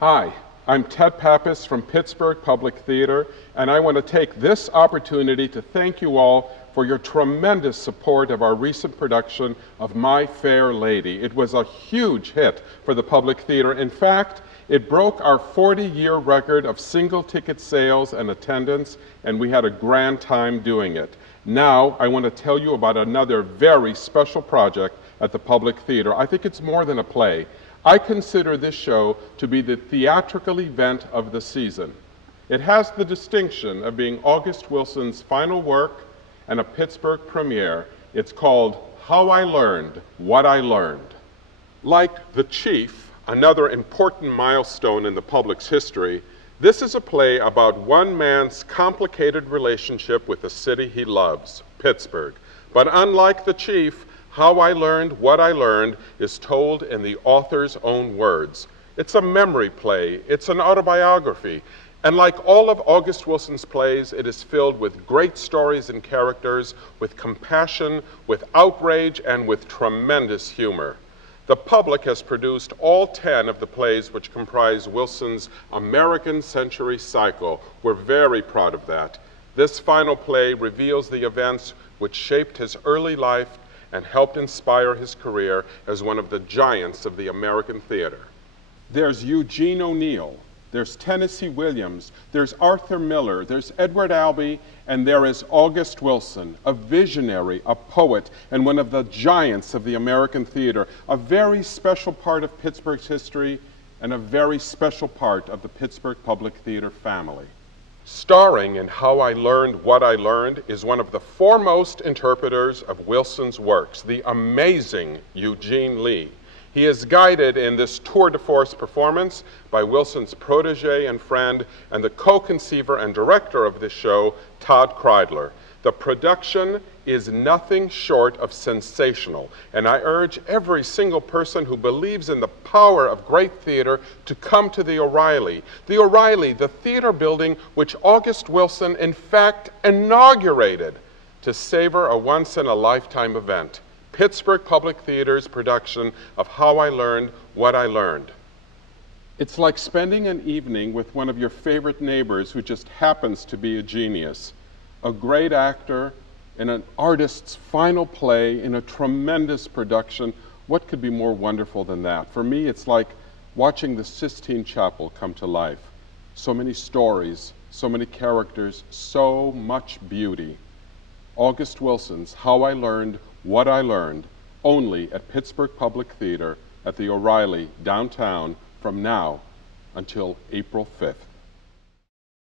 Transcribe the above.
Hi, I'm Ted Pappas from Pittsburgh Public Theater, and I want to take this opportunity to thank you all for your tremendous support of our recent production of My Fair Lady. It was a huge hit for the Public Theater. In fact, it broke our 40-year record of single ticket sales and attendance, and we had a grand time doing it. Now, I want to tell you about another very special project at the Public Theater. I think it's more than a play. I consider this show to be the theatrical event of the season. It has the distinction of being August Wilson's final work and a Pittsburgh premiere. It's called How I Learned What I Learned. Like The Chief, another important milestone in the public's history, this is a play about one man's complicated relationship with the city he loves, Pittsburgh. But unlike The Chief, How I Learned What I Learned is told in the author's own words. It's a memory play, it's an autobiography, and like all of August Wilson's plays, it is filled with great stories and characters, with compassion, with outrage, and with tremendous humor. The public has produced all 10 of the plays which comprise Wilson's American Century Cycle. We're very proud of that. This final play reveals the events which shaped his early life and helped inspire his career as one of the giants of the American theater. There's Eugene O'Neill, there's Tennessee Williams, there's Arthur Miller, there's Edward Albee, and there is August Wilson, a visionary, a poet, and one of the giants of the American theater, a very special part of Pittsburgh's history and a very special part of the Pittsburgh Public Theater family. Starring in How I Learned What I Learned is one of the foremost interpreters of Wilson's works, the amazing Eugene Lee. He is guided in this tour de force performance by Wilson's protege and friend and the co-conceiver and director of this show, Todd Kreidler. The production is nothing short of sensational, and I urge every single person who believes in the power of great theater to come to the O'Reilly. The O'Reilly, the theater building which August Wilson in fact inaugurated to savor a once-in-a-lifetime event. Pittsburgh Public Theater's production of How I Learned What I Learned. It's like spending an evening with one of your favorite neighbors who just happens to be a genius. A great actor in an artist's final play in a tremendous production. What could be more wonderful than that? For me, it's like watching the Sistine Chapel come to life. So many stories, so many characters, so much beauty. August Wilson's How I Learned What I Learned, only at Pittsburgh Public Theater at the O'Reilly downtown from now until April 5th.